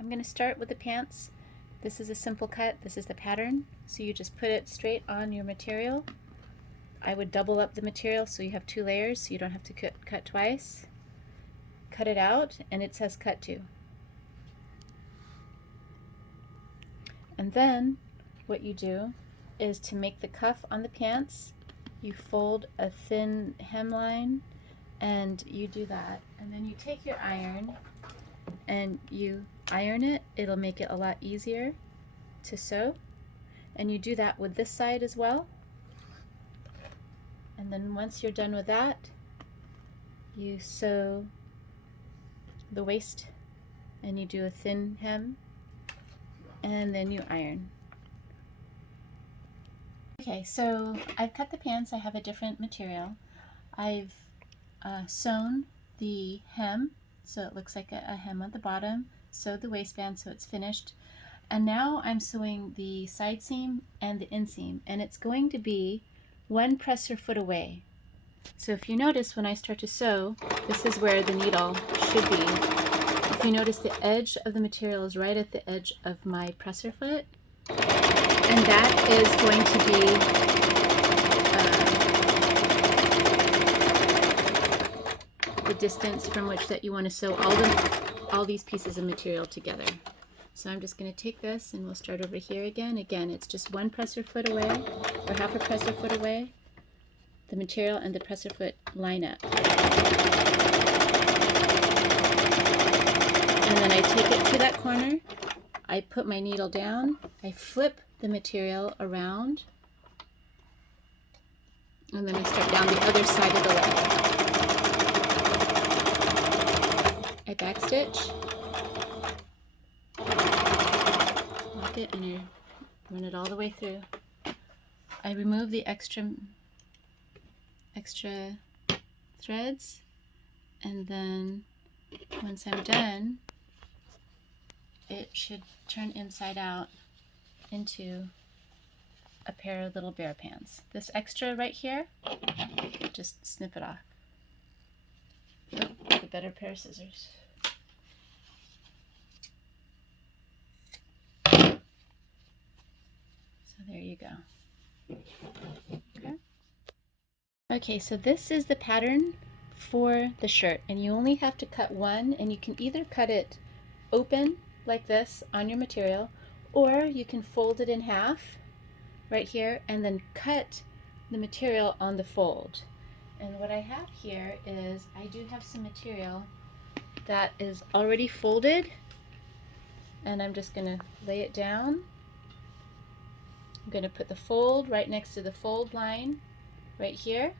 I'm going to start with the pants. This is a simple cut. This is the pattern. So you just put it straight on your material. I would double up the material so you have 2 layers so you don't have to cut twice. Cut it out and it says cut to. And then what you do is to make the cuff on the pants, you fold a thin hemline and you do that. And then you take your iron and you iron it. It'll make it a lot easier to sew. And you do that with this side as well. And then once you're done with that, you sew the waist and you do a thin hem and then you iron. Okay, so I've cut the pants. I have a different material. I've sewn the hem so it looks like a hem at the bottom, sewed the waistband so it's finished, and now I'm sewing the side seam and the inseam, and it's going to be 1 presser foot away. So if you notice when I start to sew, this is where the needle should be. If you notice, the edge of the material is right at the edge of my presser foot, and that is going to be the distance from which that you want to sew all these pieces of material together. So I'm just going to take this and we'll start over here again. Again, it's just 1 presser foot away, or half a presser foot away. The material and the presser foot line up. And then I take it to that corner, I put my needle down, I flip the material around, and then I start down the other side of the leg. I backstitch, lock it, and you run it all the way through. I remove the extra threads, and then once I'm done, it should turn inside out into a pair of little bear pants. This extra right here, just snip it off with a better pair of scissors. So there you go. Okay, so this is the pattern for the shirt, and you only have to cut one, and you can either cut it open like this on your material, or you can fold it in half right here and then cut the material on the fold. And what I have here is I do have some material that is already folded, and I'm just going to lay it down. I'm going to put the fold right next to the fold line right here.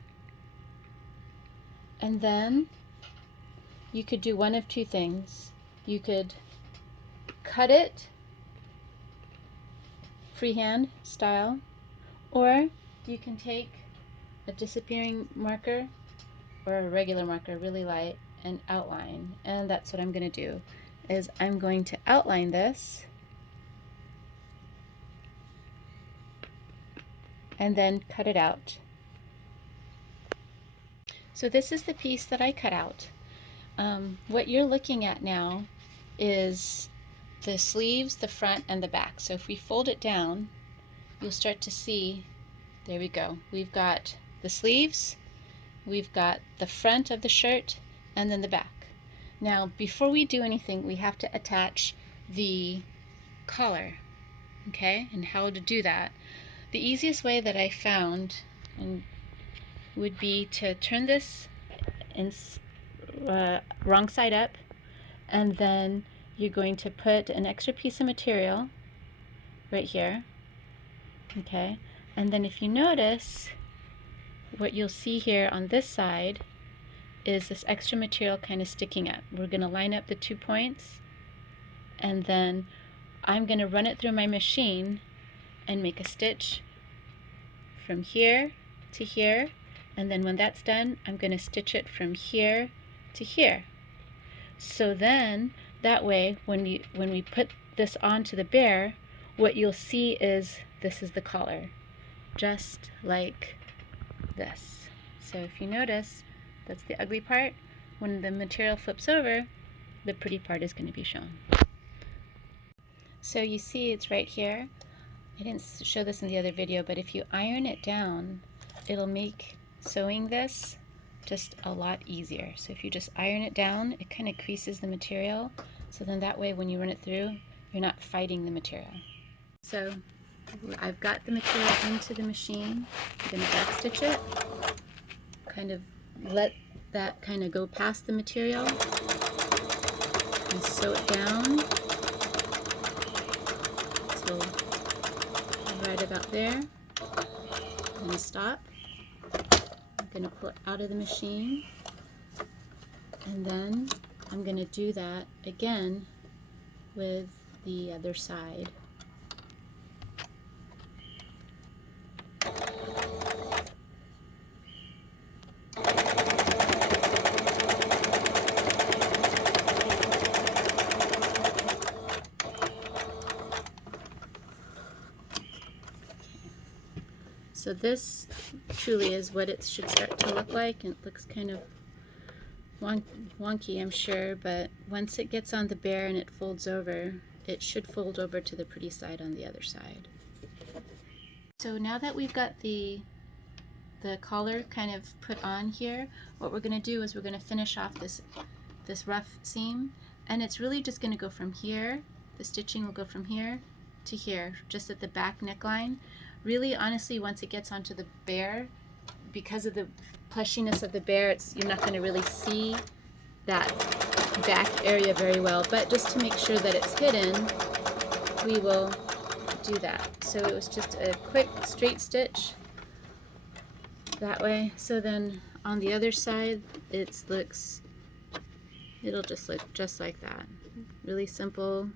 And then you could do one of 2 things. You could cut it freehand style, or you can take a disappearing marker or a regular marker, really light, and outline. And that's what I'm going to do, is I'm going to outline this and then cut it out. So this is the piece that I cut out. What you're looking at now is the sleeves, the front, and the back. So if we fold it down, you'll start to see, there we go. We've got the sleeves, we've got the front of the shirt, and then the back. Now, before we do anything, we have to attach the collar, okay? And how to do that. The easiest way that I found would be to turn this wrong side up, and then you're going to put an extra piece of material right here, okay? And then if you notice, what you'll see here on this side is this extra material kind of sticking up. We're going to line up the 2 points, and then I'm going to run it through my machine and make a stitch from here to here, and then when that's done, I'm going to stitch it from here to here. So then that way, when we put this onto the bear, what you'll see is this is the collar, just like this. So if you notice, that's the ugly part. When the material flips over, the pretty part is going to be shown. So you see it's right here. I didn't show this in the other video, but if you iron it down, it'll make sewing this just a lot easier. So if you just iron it down, it kind of creases the material. So then that way when you run it through, you're not fighting the material. So I've got the material into the machine. I'm going to backstitch it. Kind of let that kind of go past the material and sew it down. So right about there. I'm going to stop. I'm going to pull it out of the machine, and then I'm going to do that again with the other side. So this truly is what it should start to look like, and it looks kind of wonky, I'm sure, but once it gets on the bear and it folds over, it should fold over to the pretty side on the other side. So now that we've got the collar kind of put on here, what we're going to do is we're going to finish off this rough seam, and it's really just going to go from here. The stitching will go from here to here, just at the back neckline. Really, honestly, once it gets onto the bear, because of the plushiness of the bear, you're not going to really see that back area very well, but just to make sure that it's hidden, we will do that. So it was just a quick straight stitch that way. So then on the other side, it'll just look just like that. Really simple,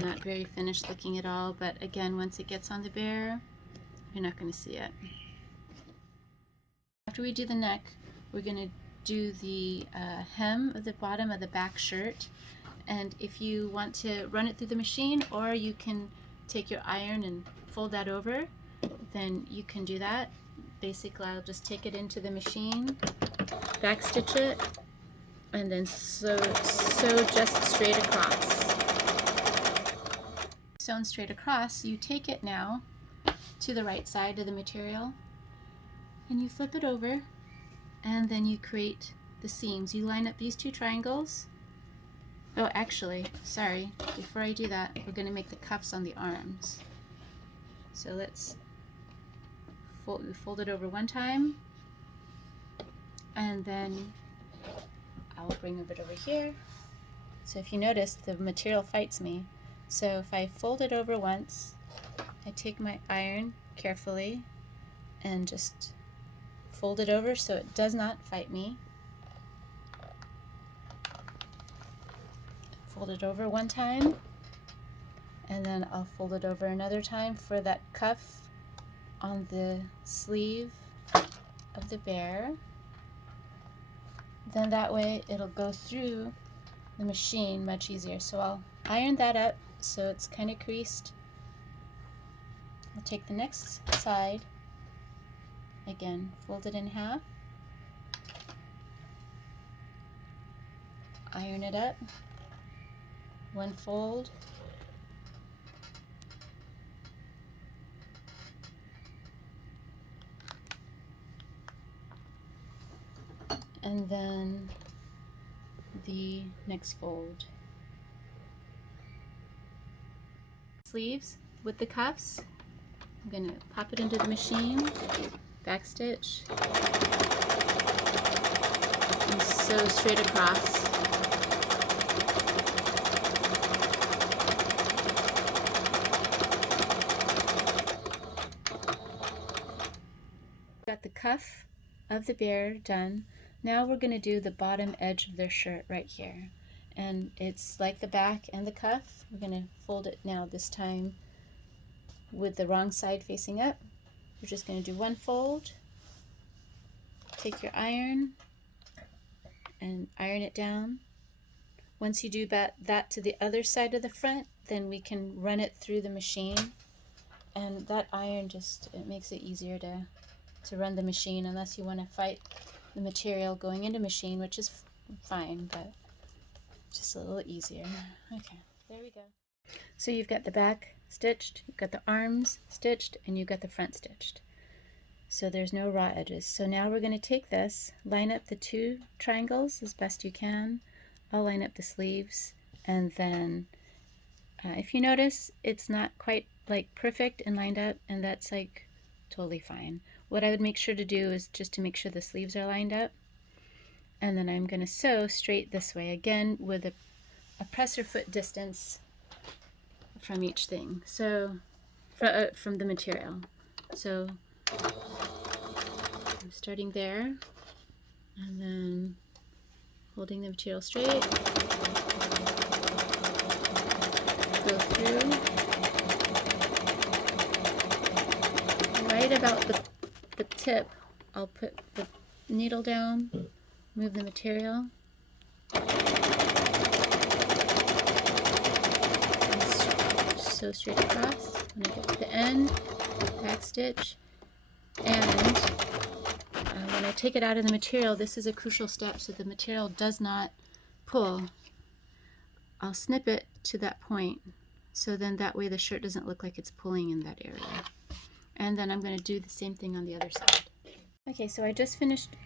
not very finished looking at all, but again, once it gets on the bear, you're not going to see it. After we do the neck, we're going to do the hem of the bottom of the back shirt, and if you want to run it through the machine, or you can take your iron and fold that over, then you can do that. Basically, I'll just take it into the machine, back stitch it, and then sew just straight across. Sewn straight across, you take it now to the right side of the material, and you flip it over, and then you create the seams. You line up these two triangles. Oh, actually, sorry, before I do that, we're going to make the cuffs on the arms. So let's fold it over one time, and then I'll bring a bit over here. So if you notice, the material fights me. So if I fold it over once, I take my iron carefully and just fold it over so it does not fight me. Fold it over one time, and then I'll fold it over another time for that cuff on the sleeve of the bear. Then that way it'll go through the machine much easier. So I'll iron that up so it's kind of creased. I'll take the next side, again, fold it in half, iron it up, one fold, and then the next fold. Sleeves with the cuffs, I'm going to pop it into the machine, back stitch, and sew straight across. Got the cuff of the bear done. Now we're going to do the bottom edge of their shirt right here. And it's like the back and the cuff. We're going to fold it now, this time with the wrong side facing up. You're just going to do one fold, take your iron, and iron it down. Once you do that to the other side of the front, then we can run it through the machine. And that iron it makes it easier to run the machine, unless you want to fight the material going into machine, which is fine, but just a little easier. Okay, there we go. So you've got the back stitched, you've got the arms stitched, and you've got the front stitched. So there's no raw edges. So now we're going to take this, line up the two triangles as best you can. I'll line up the sleeves, and then if you notice, it's not quite like perfect and lined up, and that's like totally fine. What I would make sure to do is just to make sure the sleeves are lined up. And then I'm going to sew straight this way, again with a presser foot distance from each thing, so from the material. So I'm starting there, and then holding the material straight, go through right about the tip. I'll put the needle down, move the material, and sew straight across. When I get to the end, back stitch, and when I take it out of the material, this is a crucial step so the material does not pull. I'll snip it to that point, so then that way the shirt doesn't look like it's pulling in that area. And then I'm going to do the same thing on the other side. Okay, so I just finished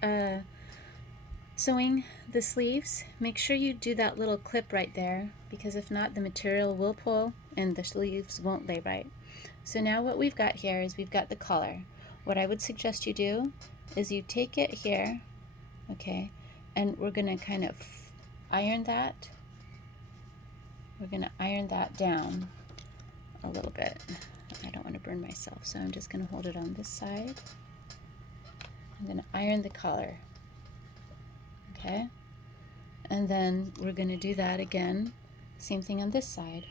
sewing the sleeves. Make sure you do that little clip right there, because if not, the material will pull and the sleeves won't lay right. So now what we've got here is we've got the collar. What I would suggest you do is you take it here, okay, and we're going to kind of iron that. We're going to iron that down a little bit. I don't want to burn myself, so I'm just going to hold it on this side. I'm going to iron the collar, okay? And then we're going to do that again. Same thing on this side.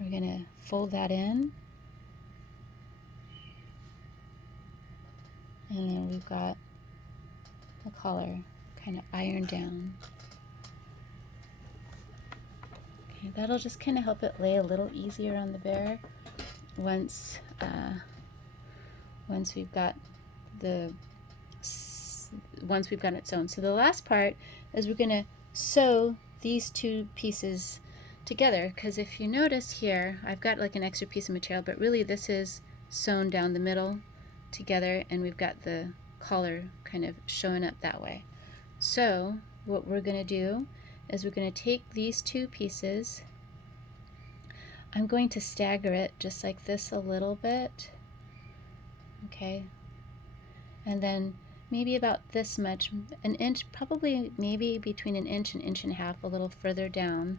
We're going to fold that in. And then we've got the collar kind of ironed down. Okay, that'll just kind of help it lay a little easier on the bear once we've got it sewn. So the last part is we're going to sew these two pieces together, because if you notice here, I've got like an extra piece of material, but really this is sewn down the middle together, and we've got the collar kind of showing up that way. So what we're going to do is we're going to take these two pieces. I'm going to stagger it just like this a little bit, okay, and then maybe about this much, an inch, probably maybe between an inch and a half, a little further down,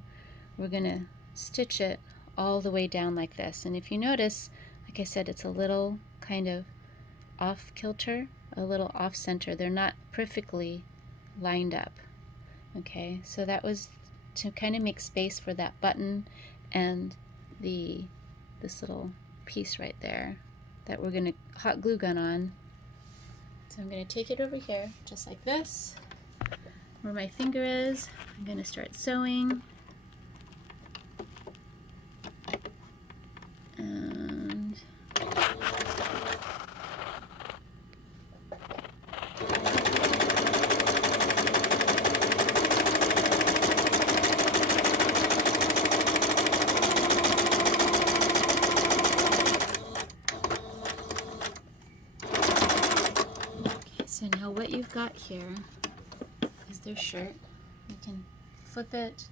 we're going to stitch it all the way down like this. And if you notice, like I said, it's a little kind of off kilter, a little off center. They're not perfectly lined up. Okay, so that was to kind of make space for that button and this little piece right there that we're going to hot glue gun on. So I'm going to take it over here just like this, where my finger is. I'm going to start sewing. And so now what you've got here is their shirt. You can flip it.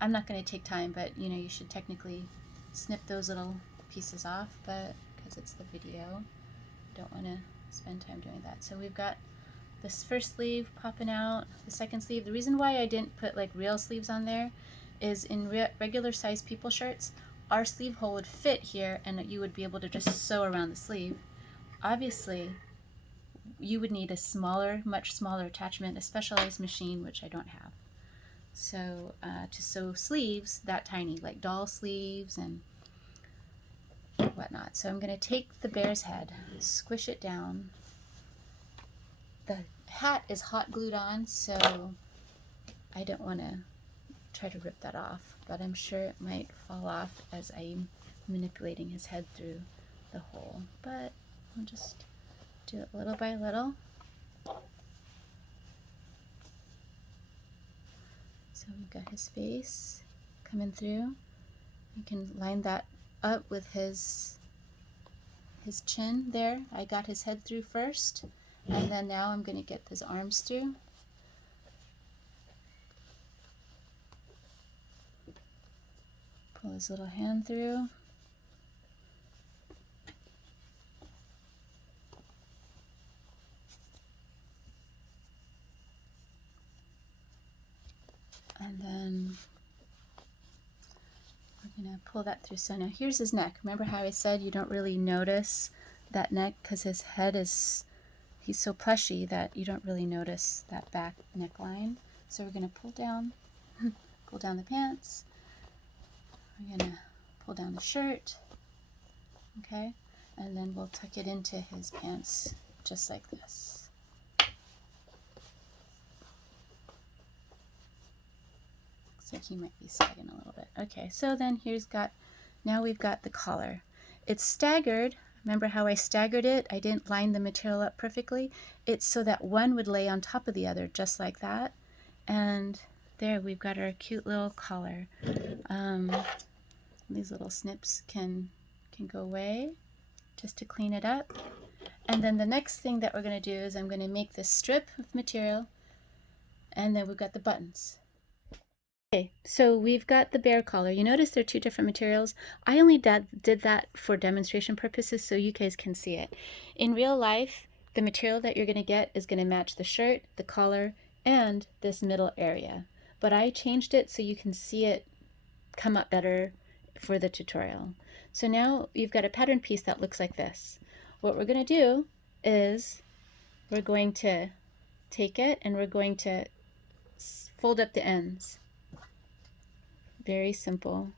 I'm not going to take time, but you know, you should technically snip those little pieces off, but because it's the video, don't want to spend time doing that. So we've got this first sleeve popping out, the second sleeve. The reason why I didn't put like real sleeves on there is in regular size people shirts, our sleeve hole would fit here and you would be able to just sew around the sleeve. Obviously, you would need a smaller, much smaller attachment, a specialized machine, which I don't have. So to sew sleeves that tiny, like doll sleeves and whatnot. So I'm going to take the bear's head, squish it down. The hat is hot glued on, so I don't want to try to rip that off, but I'm sure it might fall off as I'm manipulating his head through the hole. But I'll just do it little by little. So we've got his face coming through. You can line that up with his chin there. I got his head through first, and then now I'm going to get his arms through. Pull his little hand through. And then we're going to pull that through. So now here's his neck. Remember how I said you don't really notice that neck because his head is, he's so plushy that you don't really notice that back neckline. So we're going to pull down the pants. We're going to pull down the shirt. Okay? And then we'll tuck it into his pants just like this. Looks like he might be sagging a little bit. Okay, so then now we've got the collar. It's staggered. Remember how I staggered it? I didn't line the material up perfectly. It's so that one would lay on top of the other, just like that. And there we've got our cute little collar. These little snips can go away just to clean it up. And then the next thing that we're going to do is I'm going to make this strip of material, and then we've got the buttons. Okay, so we've got the bear collar. You notice they're two different materials. I only did that for demonstration purposes so you guys can see it. In real life, the material that you're going to get is going to match the shirt, the collar, and this middle area. But I changed it so you can see it come up better for the tutorial. So now you've got a pattern piece that looks like this. What we're going to do is we're going to take it and we're going to fold up the ends. Very simple.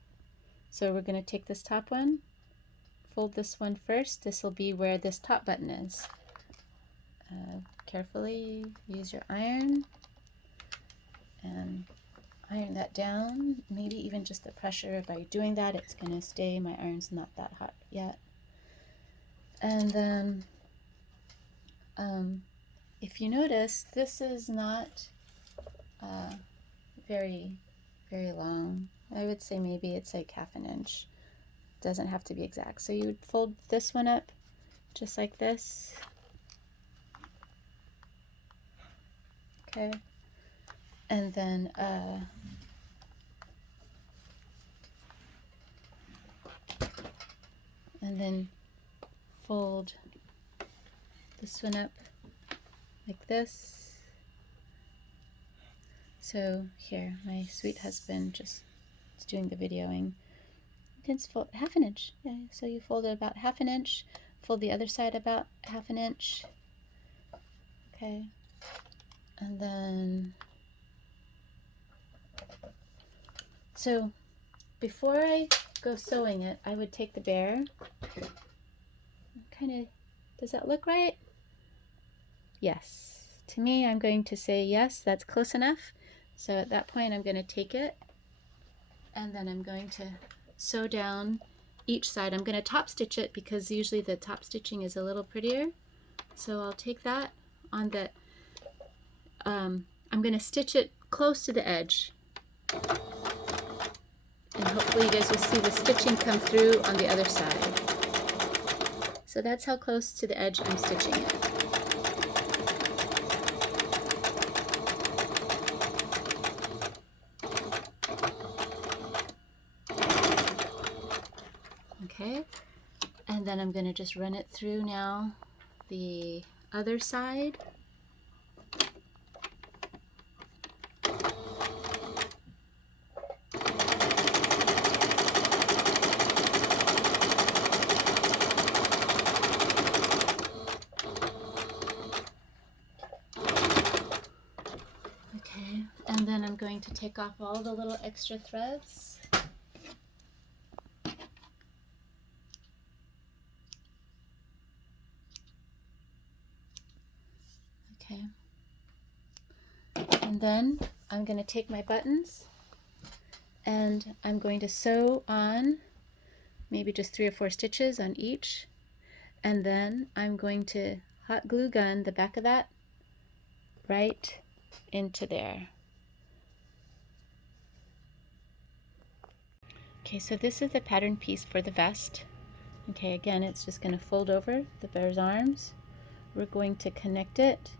So we're going to take this top one, fold this one first. This will be where this top button is. Carefully use your iron and iron that down. Maybe even just the pressure. By doing that, it's going to stay. My iron's not that hot yet. And then if you notice, this is not very long. I would say maybe it's like 1/2 inch. Doesn't have to be exact. So you would fold this one up just like this. Okay. And then fold this one up like this. So here, my sweet husband just is doing the videoing. It's fold 1/2 inch. Yeah, so you fold it about 1/2 inch. Fold the other side about 1/2 inch. Okay. And then, so before I go sewing it, I would take the bear. Kind of, does that look right? Yes. To me, I'm going to say yes, that's close enough. So at that point, I'm going to take it and then I'm going to sew down each side. I'm going to top stitch it because usually the top stitching is a little prettier. So I'll take that on the, I'm going to stitch it close to the edge. And hopefully you guys will see the stitching come through on the other side. So that's how close to the edge I'm stitching it. Okay, and then I'm going to just run it through now the other side. Okay, and then I'm going to take off all the little extra threads. Okay, and then I'm going to take my buttons and I'm going to sew on maybe just 3 or 4 stitches on each, and then I'm going to hot glue gun the back of that right into there. Okay, so this is the pattern piece for the vest. Okay, again, it's just going to fold over the bear's arms. We're going to connect it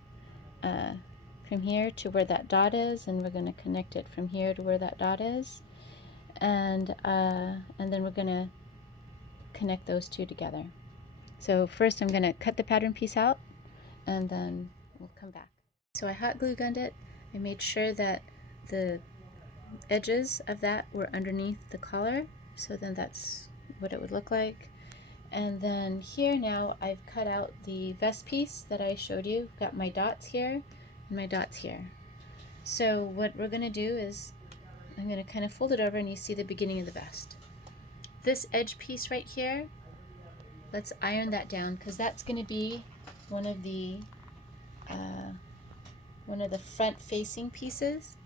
from here to where that dot is, and we're going to connect it from here to where that dot is, and then we're going to connect those two together. So first I'm going to cut the pattern piece out, and then we'll come back. So I hot glue gunned it. I made sure that the edges of that were underneath the collar, so then that's what it would look like. And then here now I've cut out the vest piece that I showed you. Got my dots here and my dots here. So what we're going to do is I'm going to kind of fold it over, and you see the beginning of the vest. This edge piece right here, let's iron that down, because that's going to be one of the front facing pieces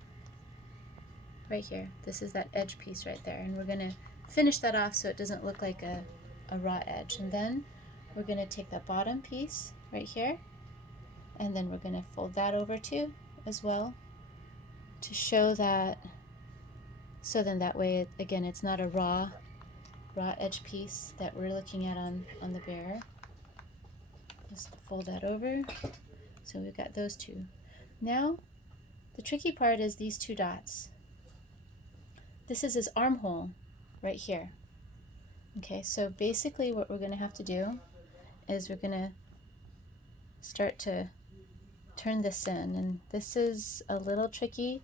right here. This is that edge piece right there, and we're going to finish that off so it doesn't look like a raw edge. And then we're going to take the bottom piece right here, and then we're going to fold that over too as well to show that, so then that way again it's not a raw edge piece that we're looking at on the bear. Just fold that over. So we've got those two. Now the tricky part is these two dots. This is his armhole right here. Okay, so basically what we're going to have to do is we're going to start to turn this in, and this is a little tricky,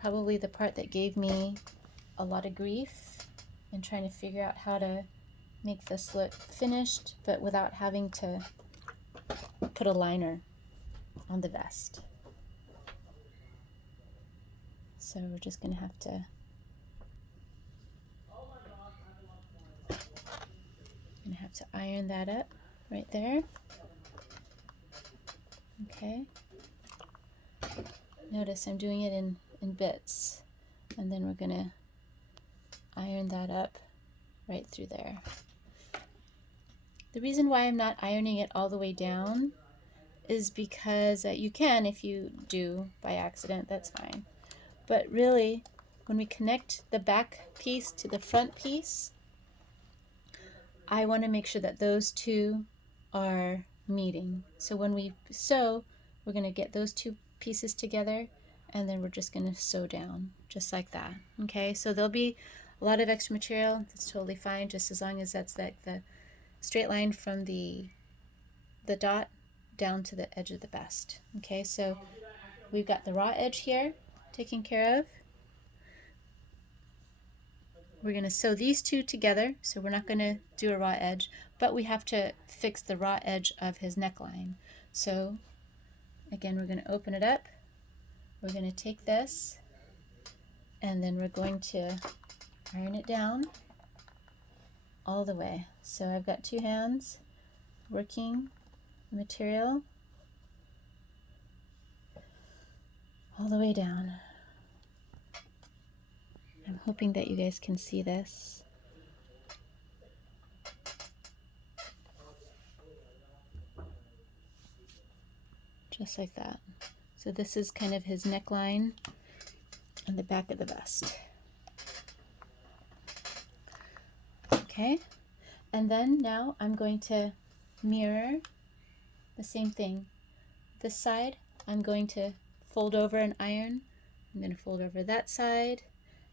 probably the part that gave me a lot of grief in trying to figure out how to make this look finished but without having to put a liner on the vest. So we're just going to have to iron that up right there. Okay. Notice I'm doing it in bits, and then we're going to iron that up right through there. The reason why I'm not ironing it all the way down is because you can, if you do by accident, that's fine. But really, when we connect the back piece to the front piece, I want to make sure that those two are meeting. So when we sew, we're going to get those two pieces together, and then we're just going to sew down just like that. Okay, so there'll be a lot of extra material. That's totally fine, just as long as that's like the straight line from the dot down to the edge of the vest. Okay, so we've got the raw edge here taken care of. We're going to sew these two together, so we're not going to do a raw edge, but we have to fix the raw edge of his neckline. So again, we're going to open it up. We're going to take this, and then we're going to iron it down all the way. So I've got two hands working the material all the way down. I'm hoping that you guys can see this. Just like that. So this is kind of his neckline on the back of the vest. Okay, and then now I'm going to mirror the same thing. This side I'm going to fold over and iron. I'm going to fold over that side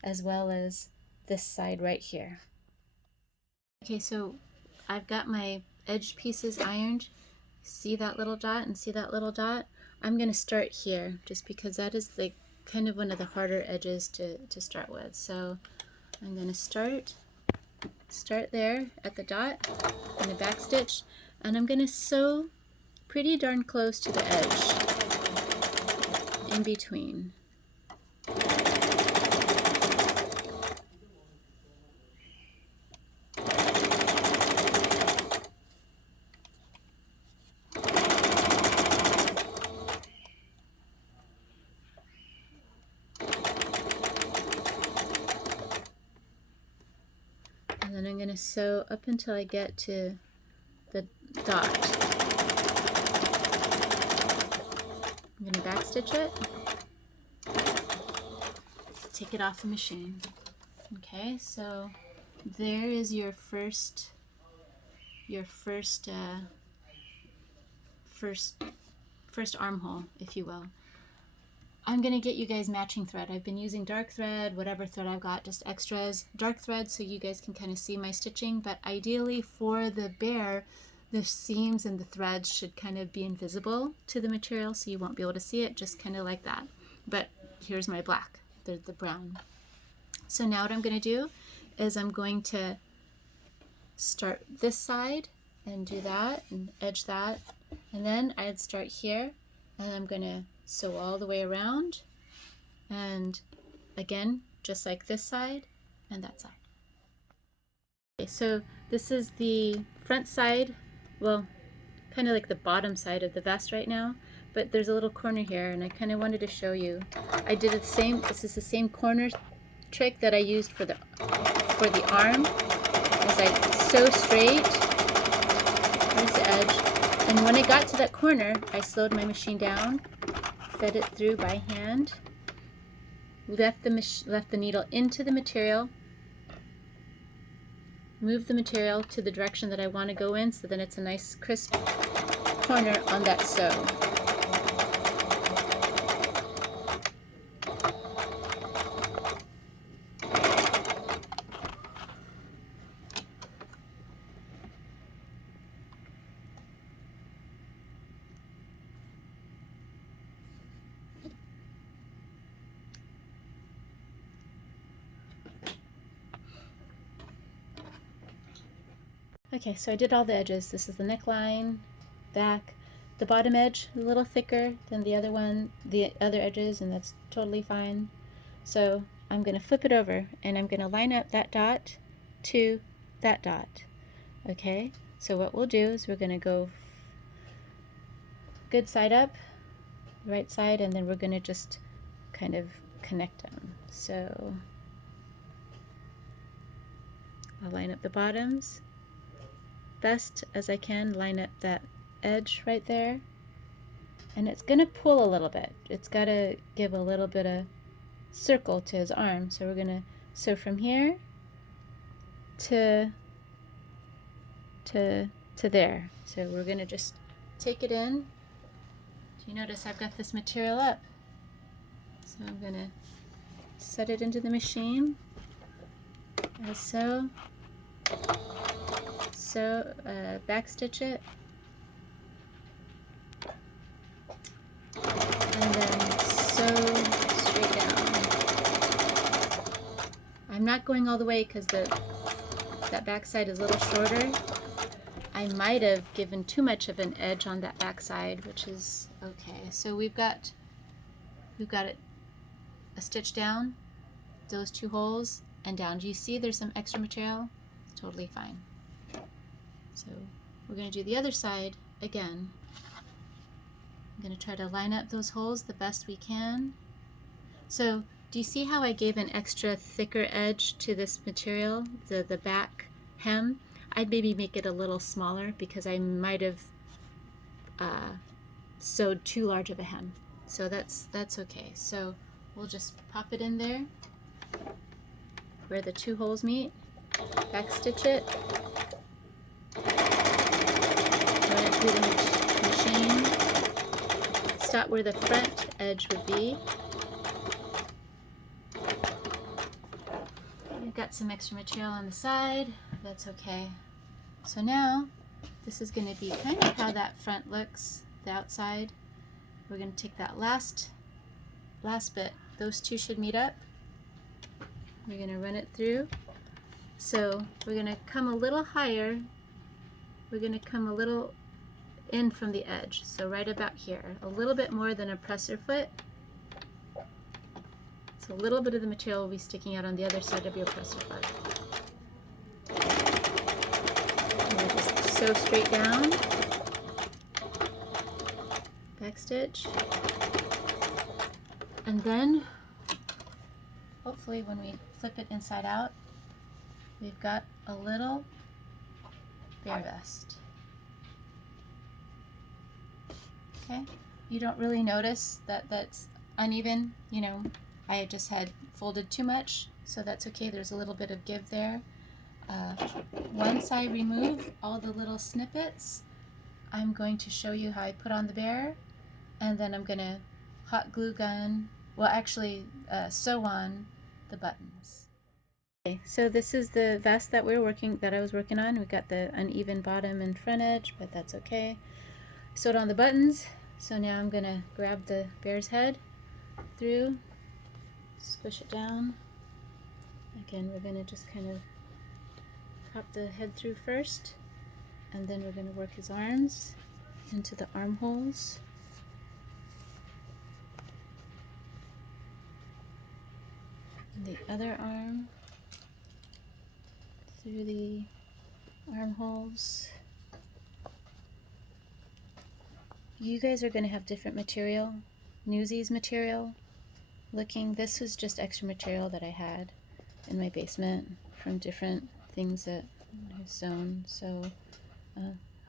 as well as this side right here. Okay, so I've got my edge pieces ironed. See that little dot and see that little dot? I'm going to start here just because that is like kind of one of the harder edges to start with. So I'm going to start there at the dot in the back stitch, and I'm going to sew pretty darn close to the edge in between. And then I'm going to sew up until I get to the dot. I'm going to backstitch it, take it off the machine. Okay, so there is your first first armhole, if you will. I'm gonna get you guys matching thread. I've been using dark thread, whatever thread I've got, just extras. Dark thread so you guys can kind of see my stitching, but ideally for the bear, the seams and the threads should kind of be invisible to the material, so you won't be able to see it, just kind of like that. But here's my black, the brown. So now what I'm gonna do is I'm going to start this side and do that and edge that, and then I'd start here and I'm gonna sew all the way around, and again just like this side and that side. Okay, so this is the front side, well, kind of like the bottom side of the vest right now, but there's a little corner here and I kind of wanted to show you. I did the same, this is the same corner trick that I used for the arm, as I sew straight, here's the edge, and when I got to that corner I slowed my machine down, fed it through by hand, left the needle into the material, move the material to the direction that I want to go in, so then it's a nice crisp corner on that sew. Okay, so I did all the edges. This is the neckline, back, the bottom edge a little thicker than the other one, the other edges, and that's totally fine. So I'm going to flip it over and I'm going to line up that dot to that dot. Okay, so what we'll do is we're going to go good side up, right side, and then we're going to just kind of connect them. So I'll line up the bottoms best as I can, line up that edge right there, and it's gonna pull a little bit. It's got to give a little bit of circle to his arm, so we're gonna sew from here to there. So we're gonna just take it in. You notice I've got this material up, so I'm gonna set it into the machine as so. So back stitch it, and then sew straight down. I'm not going all the way because that back side is a little shorter. I might have given too much of an edge on that back side, which is okay. So we've got it a stitch down, those two holes, and down. Do you see there's some extra material? It's totally fine. So we're going to do the other side again. I'm going to try to line up those holes the best we can. So do you see how I gave an extra thicker edge to this material, the back hem? I'd maybe make it a little smaller because I might have sewed too large of a hem. So that's okay. So we'll just pop it in there where the two holes meet, back stitch it, run it through the machine, stop where the front edge would be. We've got some extra material on the side, that's okay. So now this is going to be kind of how that front looks, the outside. We're going to take that last bit, those two should meet up. We're going to run it through. So we're going to come a little higher. We're going to come a little in from the edge. So right about here, a little bit more than a presser foot. So a little bit of the material will be sticking out on the other side of your presser foot. And we just sew straight down, back stitch, and then hopefully when we flip it inside out, we've got a little bear vest. Okay, you don't really notice that that's uneven, you know, I just had folded too much, so that's okay, there's a little bit of give there. Once I remove all the little snippets, I'm going to show you how I put on the bear, and then I'm going to hot glue gun, well actually sew on the buttons. Okay, so this is the vest that I was working on. We got the uneven bottom and front edge, but that's okay. Sewed on the buttons, so now I'm going to grab the bear's head through, squish it down. Again, we're going to just kind of pop the head through first, and then we're going to work his arms into the armholes. And the other arm through the armholes. You guys are going to have different material, Newsies material looking. This was just extra material that I had in my basement from different things that I've sewn. So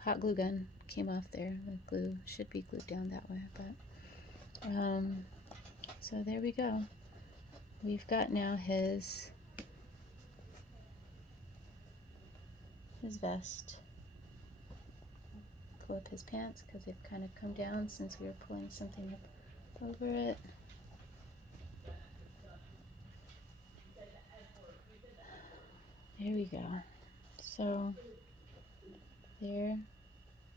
hot glue gun came off there. The glue should be glued down that way, but so there we go. We've got now his vest. Pull up his pants because they've kind of come down since we were pulling something up over it. There we go. So there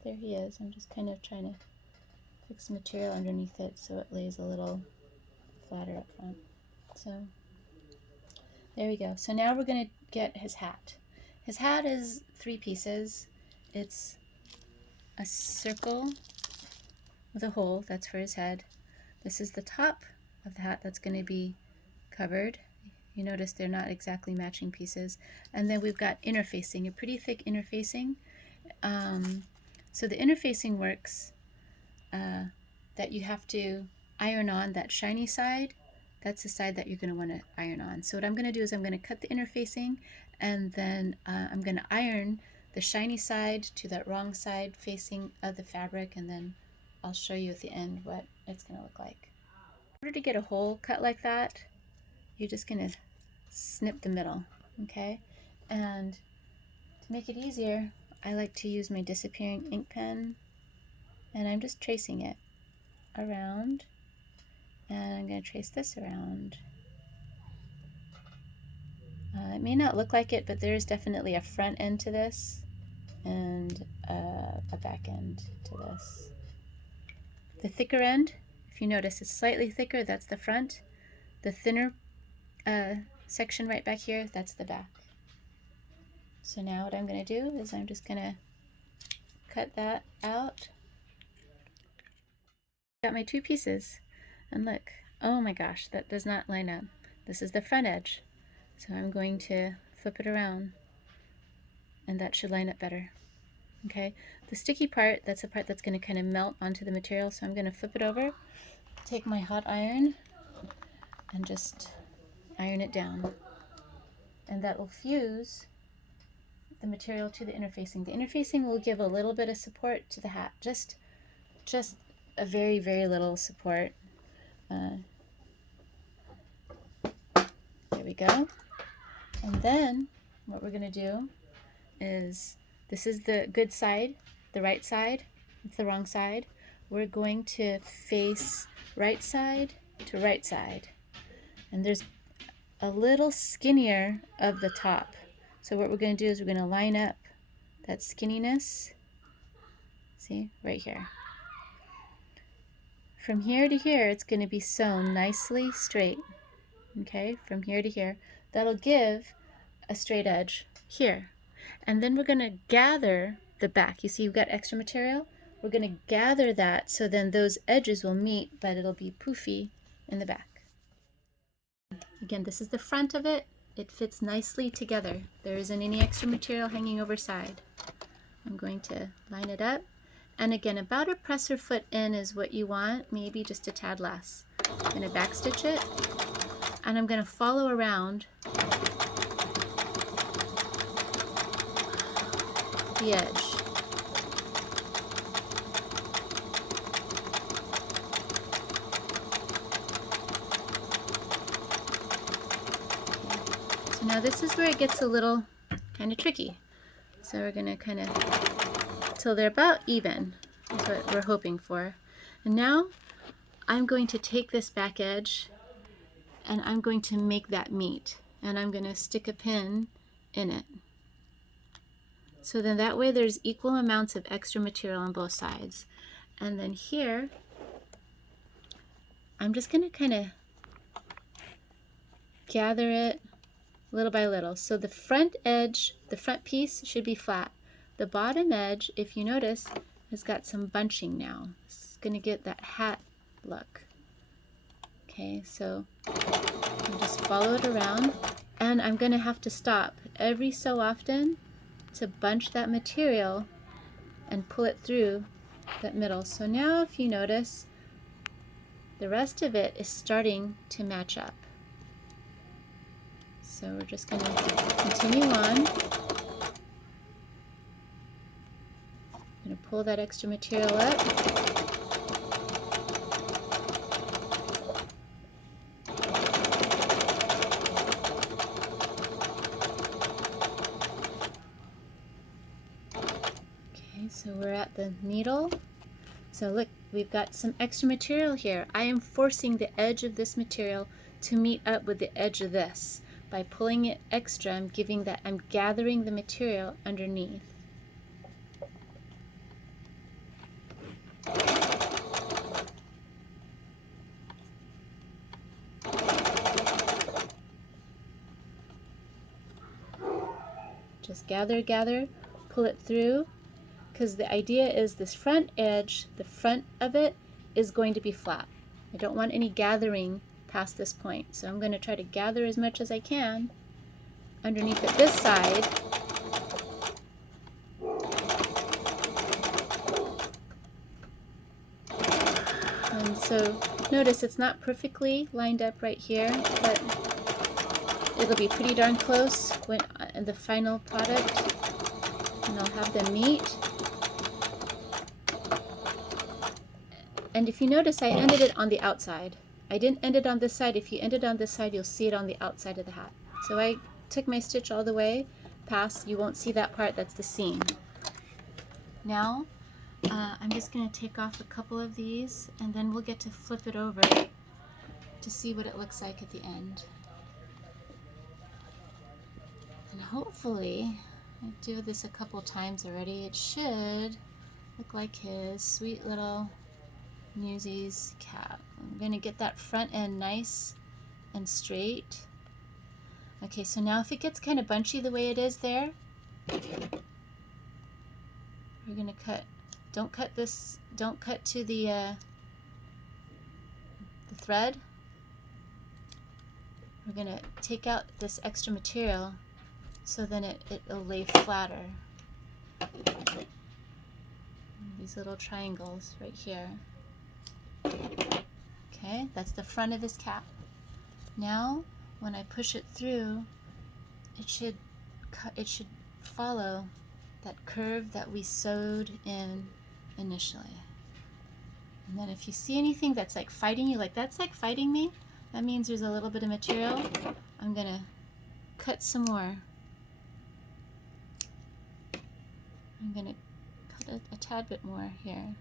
he is. I'm just kind of trying to fix the material underneath it so it lays a little flatter up front. So there we go. So now we're going to get his hat. His hat is 3 pieces. It's a circle with a hole, that's for his head. This is the top of the hat that's going to be covered. You notice they're not exactly matching pieces. And then we've got interfacing, a pretty thick interfacing. So the interfacing works that you have to iron on that shiny side. That's the side that you're going to want to iron on. So what I'm going to do is I'm going to cut the interfacing, and then I'm going to iron the shiny side to that wrong side facing of the fabric, and then I'll show you at the end what it's going to look like. In order to get a hole cut like that, you're just going to snip the middle, okay? And to make it easier, I like to use my disappearing ink pen, and I'm just tracing it around, and I'm going to trace this around. It may not look like it, but there is definitely a front end to this and a back end to this. The thicker end, if you notice, it's slightly thicker, that's the front. The thinner section right back here, that's the back. So now what I'm going to do is I'm just going to cut that out. Got my 2 pieces, and look, oh my gosh, that does not line up. This is the front edge, so I'm going to flip it around, and that should line up better. Okay, the sticky part, that's the part that's going to kind of melt onto the material, so I'm going to flip it over, take my hot iron, and just iron it down, and that will fuse the material to the interfacing. The interfacing will give a little bit of support to the hat, just a very, very little support. There we go. And then what we're going to do is, this is the good side, the right side, it's the wrong side. We're going to face right side to right side. And there's a little skinnier of the top. So what we're going to do is we're going to line up that skinniness, see, right here. From here to here, it's going to be sewn nicely straight, okay, from here to here. That'll give a straight edge here. And then we're going to gather the back. You see you've got extra material? We're going to gather that so then those edges will meet, but it'll be poofy in the back. Again, this is the front of it. It fits nicely together. There isn't any extra material hanging over side. I'm going to line it up. And again, about a presser foot in is what you want, maybe just a tad less. I'm going to backstitch it, and I'm going to follow around the edge. So now this is where it gets a little kind of tricky. So we're going to kind of, till they're about even, is what we're hoping for. And now I'm going to take this back edge and I'm going to make that meet. And I'm going to stick a pin in it. So then that way there's equal amounts of extra material on both sides. And then here, I'm just going to kind of gather it little by little. So the front edge, the front piece should be flat. The bottom edge, if you notice, has got some bunching now. It's going to get that hat look. Okay, so I'll just follow it around. And I'm going to have to stop every so often to bunch that material and pull it through that middle. So now if you notice, the rest of it is starting to match up. So we're just going to continue on. I'm going to pull that extra material up. Okay, so we're at the needle. So look, we've got some extra material here. I am forcing the edge of this material to meet up with the edge of this. By pulling it extra, I'm gathering the material underneath. Just gather, gather, pull it through, because the idea is this front edge, the front of it is going to be flat. I don't want any gathering past this point. So I'm going to try to gather as much as I can underneath it this side. And so notice it's not perfectly lined up right here, but it'll be pretty darn close when in the final product, and I'll have them meet. And if you notice, I ended it on the outside. I didn't end it on this side. If you end it on this side, you'll see it on the outside of the hat. So I took my stitch all the way past. You won't see that part. That's the seam. Now, I'm just going to take off a couple of these, and then we'll get to flip it over to see what it looks like at the end. And hopefully, I do this a couple times already, it should look like his sweet little Newsies cap. I'm going to get that front end nice and straight. Okay, so now if it gets kind of bunchy the way it is there, we're going to cut. Don't cut this. Don't cut to the thread. We're going to take out this extra material so then it'll lay flatter. These little triangles right here. Okay, that's the front of his cap. Now, when I push it through, it should follow that curve that we sewed in initially. And then if you see anything that's like fighting you, like that's like fighting me, that means there's a little bit of material. I'm gonna cut some more. I'm gonna cut a tad bit more here.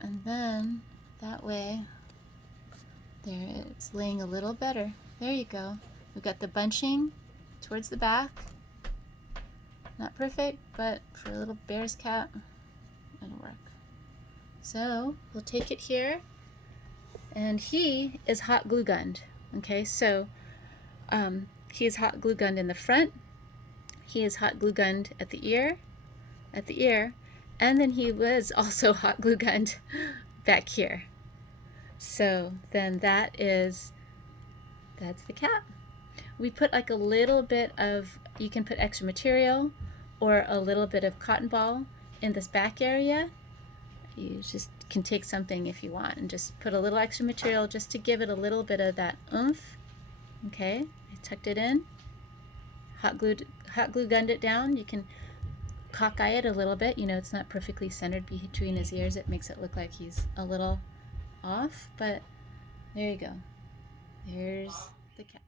And then that way, there it's laying a little better. There you go. We've got the bunching towards the back. Not perfect, but for a little bear's cap, it'll work. So we'll take it here, and he is hot glue gunned. Okay, so he is hot glue gunned in the front. He is hot glue gunned at the ear, and then he was also hot glue gunned back here. So then that's the cap. We put like a little bit of, you can put extra material or a little bit of cotton ball in this back area. You just can take something if you want and just put a little extra material just to give it a little bit of that oomph. Okay, I tucked it in, hot glue gunned it down. You can cockeye it a little bit. You know, it's not perfectly centered between his ears. It makes it look like he's a little off, but there you go. here's the cap.